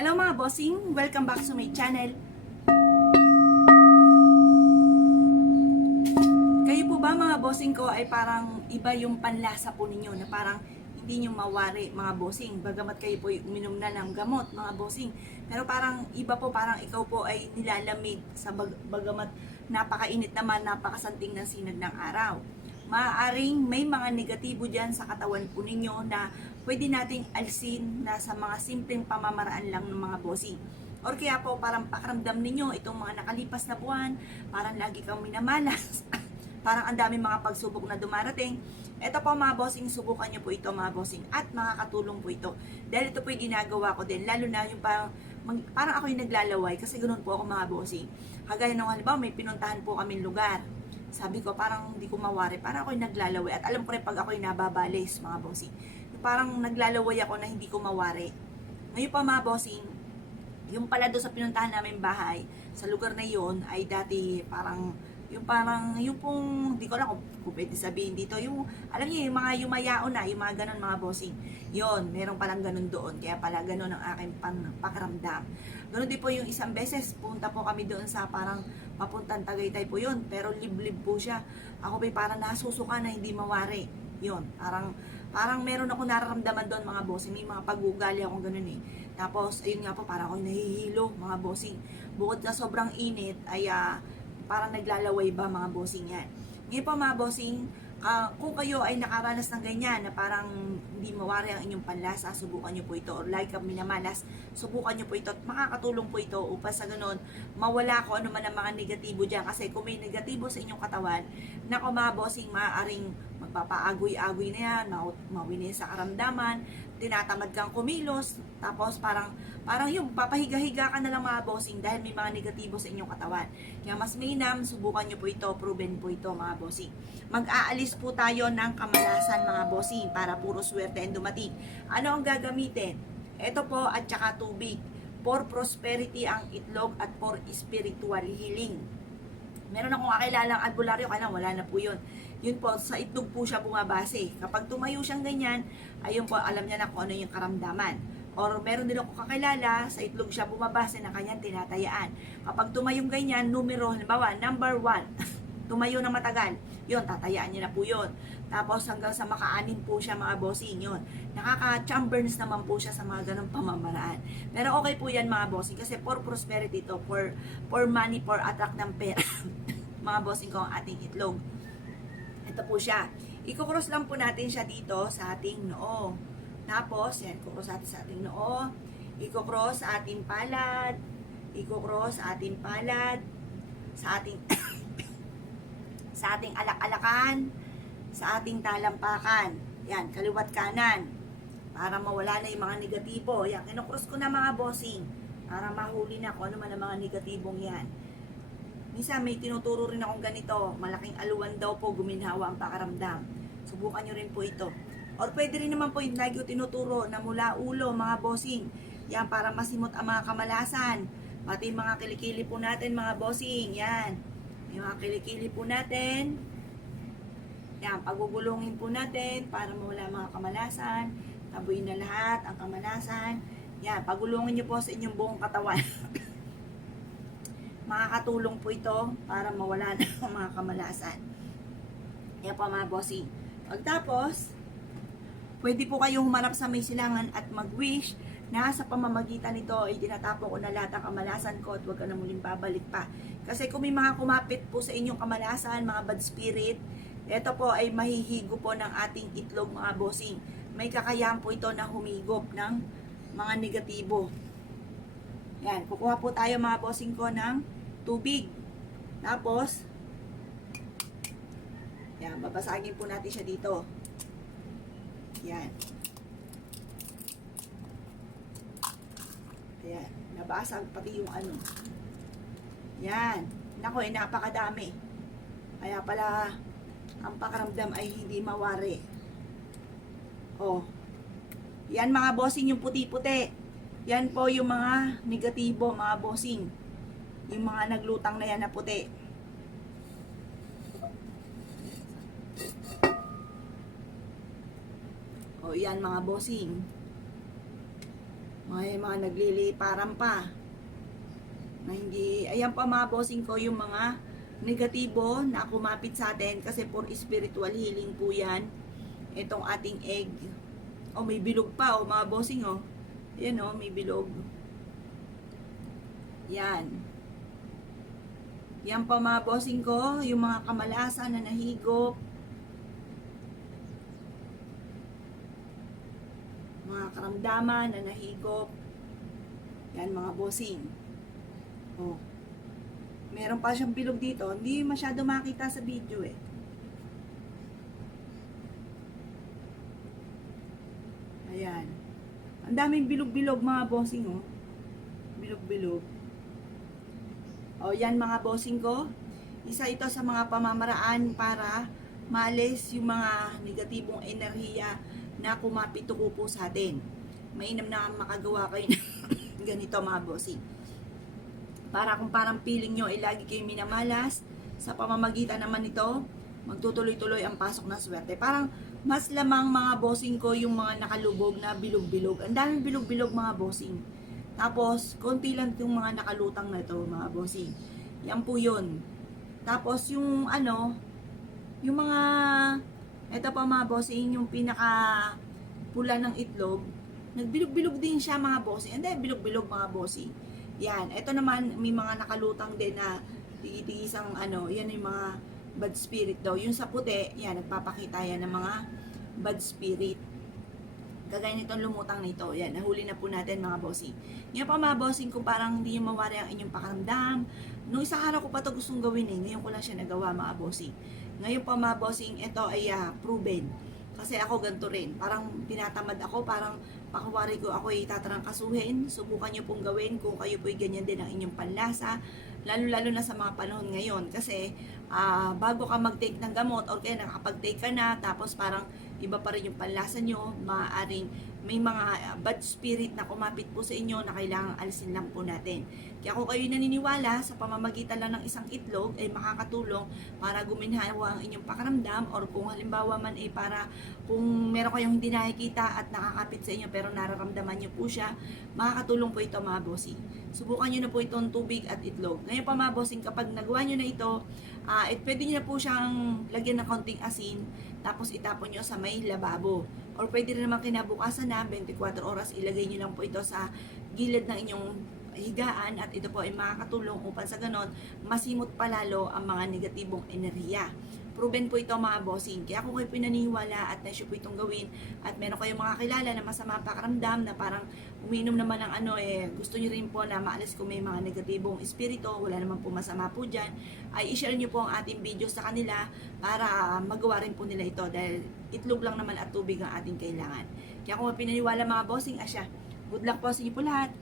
Hello mga bossing! Welcome back to my channel. Kayo po ba mga bossing ko ay parang iba yung panlasa po ninyo na parang hindi nyo mawari mga bossing bagamat kayo po uminom na ng gamot mga bossing, pero parang iba po, parang ikaw po ay nilalamig sa bagamat napakainit naman, napakasanting ng sinag ng araw. Maaaring may mga negatibo dyan sa katawan po ninyo na pwede nating alisin na sa mga simpleng pamamaraan lang ng mga bossing. Or kaya po parang pakiramdam ninyo itong mga nakalipas na buwan, parang lagi kang minamalas, parang ang daming mga pagsubok na dumarating. Ito po mga bossing, subukan nyo po ito mga bossing at makakatulong po ito. Dahil ito po yung ginagawa ko din, lalo na yung parang ako yung naglalaway kasi ganoon po ako mga bossing. Kagaya nung halimbawa may pinuntahan po kaming lugar. Sabi ko parang hindi ko mawari, parang ako yung naglalaway at alam ko rin pag ako yung nababalis mga bossing. Parang naglalaway ako na hindi ko mawari. Ngayon pa mga bossing, yung pala doon sa pinuntahan namin bahay, sa lugar na yon ay dati parang yung pong, hindi ko alam kung pwede sabihin dito, yung, alam niyo, yung mga yumayaon na, yung mga ganun mga bossing, yon meron palang ganun doon, kaya pala ganun ang aking pakiramdam. Ganun din po yung isang beses, punta po kami doon sa parang papuntang Tagaytay po yun, pero liblib po siya. Ako pa parang nasusuka na hindi mawari, yun, parang meron ako nararamdaman doon mga bossing, may mga pag-ugali akong ganun eh. Tapos, ayun nga po, parang ako nahihilo mga bossing. Bukod sa sobrang init, ay parang naglalaway ba mga bossing yan. Ngayon po mga bossing, kung kayo ay nakaranas ng ganyan na parang hindi mawari ang inyong panlasa, subukan nyo po ito. Or like kang minamalas, subukan nyo po ito. At makakatulong po ito upang sa ganun, mawala ko ano man ang mga negatibo dyan. Kasi kung may negatibo sa inyong katawan, nako mga bossing, maaaring magpapaagoy-agoy na yan, mawini sa karamdaman, tinatamad kang kumilos, tapos parang yung papahiga-higa ka na lang mga bossing dahil may mga negatibo sa inyong katawan. Kaya mas mainam, subukan nyo po ito, proven po ito mga bossing. Mag-aalis po tayo ng kamalasan mga bossing para puro swerte ang dumating. Ano ang gagamitin? Ito po at saka tubig. For prosperity ang itlog at for spiritual healing. Meron akong kakilalang albularyo, kaya wala na po yun. Yun po, sa itlog po siya bumabase. Kapag tumayo siyang ganyan, ayun po, alam niya na kung ano yung karamdaman. Or meron din ako kakilala, sa itlog siya bumabase na kanyang tinatayaan. Kapag tumayong ganyan, numero, halimbawa, number 1, tumayo na matagal, yun, tatayaan niya na po yun. Tapos hanggang sa makaanin po siya mga bossing, yun. Nakaka-chambers naman po siya sa mga ganong pamamaraan. Pero okay po yan mga bossing, kasi for prosperity to, for money, for attract ng pera. Mga bossing ko ang ating itlog. Ito po siya. Iko-cross lang po natin siya dito sa ating noo. Tapos, yan, iko-cross natin sa ating noo. Iko-cross sa ating palad. Iko-cross sa ating palad. Sa ating sa ating alak-alakan, sa ating talampakan. Yan, kaliwat kanan. Para mawala na yung mga negatibo. Yan, kinocross ko na mga bossing. Para mahuli na kung ano man ang mga negatibong yan. Minsan may tinuturo rin akong ganito. Malaking aluwan daw po, guminhawa ang pakaramdam. Subukan nyo rin po ito. Or pwede rin naman po yung lagi ko tinuturo na mula ulo, mga bossing. Yan, para masimot ang mga kamalasan. Pati mga kilikili po natin, mga bossing. Yan. Yung mga kilikili po natin. Yan, pagugulungin po natin para mawala mga kamalasan. Tabuin na lahat ang kamalasan. Yan, pagulungin nyo po sa inyong buong katawan. Makakatulong po ito para mawala na ang mga kamalasan. Yan po mga bossing. Pagtapos, pwede po kayong humarap sa may silangan at mag-wish na sa pamamagitan nito ay tinatapo ko na lahat ang kamalasan ko at huwag ka na muling babalik pa. Kasi kung may mga kumapit po sa inyong kamalasan, mga bad spirit, ito po ay mahihigo po ng ating itlog mga bossing. May kakayahan po ito na humigop ng mga negatibo. Yan, kukuha po tayo mga bossing ko ng tubig. Tapos, yan, babasagin po natin siya dito. Yan. Ayan, nabasag pati yung ano. Yan. Nako, napakadami. Kaya pala, ang pakaramdam ay hindi mawari. Oh. Yan mga bossing, yung puti-puti. Yan po yung mga negatibo, mga bossing. Yung mga naglutang na yan na puti. O yan mga bossing. mga nagliliparan pa. Na hindi, ayan pa mga bossing ko, yung mga negatibo na kumapit sa atin kasi for spiritual healing po yan. Itong ating egg. O may bilog pa, o mga bossing o. Yan o, may bilog. Yan. Yan pa mga bossing ko, yung mga kamalasan na nahigop. Mga karamdaman na nahigop. Yan mga bossing. Oh. Meron pa siyang bilog dito. Hindi masyado makita sa video eh. Ayan. Ang daming bilog-bilog mga bossing oh. Bilog-bilog. O yan mga bossing ko. Isa ito sa mga pamamaraan para maalis yung mga negatibong enerhiya na kumapituko po sa atin. Mainam na makagawa kayo ng ganito mga bossing. Para kung parang feeling nyo ay lagi kayong minamalas, sa pamamagitan naman nito, magtutuloy-tuloy ang pasok ng swerte. Parang mas lamang mga bossing ko yung mga nakalubog na bilog-bilog. Ang daming bilog-bilog mga bossing. Tapos, konti lang yung mga nakalutang na ito mga bossing. Yan po yun. Tapos yung ano, yung mga, ito pa mga bossing, yung pinaka pula ng itlog, nagbilog-bilog din siya mga bossing. Hindi, bilog-bilog mga bossing. Yan, ito naman may mga nakalutang din na tigi-tigisang ano, yan yung mga bad spirit daw. Yung sa puti, yan, nagpapakita yan ng mga bad spirit. Kagaya nitong lumutang nito, yan, nahuli na po natin mga bossing. Ngayon pa mga bossing, kung parang hindi nyo mawari ang inyong pakaramdam, nung isang araw ko pa ito gustong gawin eh, ngayon ko lang siya nagawa mga bossing. Ngayon pa mga bossing, ito ay proven. Kasi ako ganito rin, parang tinatamad ako, parang pakawari ko ako ay tatarangkasuhin. Subukan nyo pong gawin kung kayo po'y ganyan din ang inyong panlasa, lalo-lalo na sa mga panahon ngayon. Kasi bago ka mag-take ng gamot or kaya nakapag-take ka na, tapos parang iba pa rin yung panlasa nyo, maaaring may mga bad spirit na kumapit po sa inyo na kailangang alisin lang po natin. Kaya kung kayo naniniwala sa pamamagitan lang ng isang itlog ay makakatulong para guminhawa ang inyong pakaramdam, or kung halimbawa man ay para kung meron kayong hindi nakikita at nakakapit sa inyo pero nararamdaman nyo po siya, makakatulong po ito mga bossing. Subukan nyo na po itong tubig at itlog. Ngayon pa mga bossing, kapag nagawa nyo na ito, pwede nyo na po siyang lagyan ng konting asin, tapos itapon nyo sa may lababo. Or pwede rin naman kinabukasan na 24 oras, ilagay nyo lang po ito sa gilid ng inyong higaan at ito po ay makakatulong upang sa ganon masimot palalo ang mga negatibong enerhiya. Proven po ito mga bossing. Kaya kung kayo pinaniniwala at naisyo po itong gawin at meron kayong mga kilala na masama pakaramdam na parang uminom naman ng ano gusto nyo rin po na maalis kung may mga negatibong espiritu, wala naman po masama po dyan, ay i-share nyo po ang ating video sa kanila para magawa rin po nila ito dahil itlog lang naman at tubig ang ating kailangan. Kaya kung pinaniwala mga bossing, asya, good luck po sa inyo po lahat.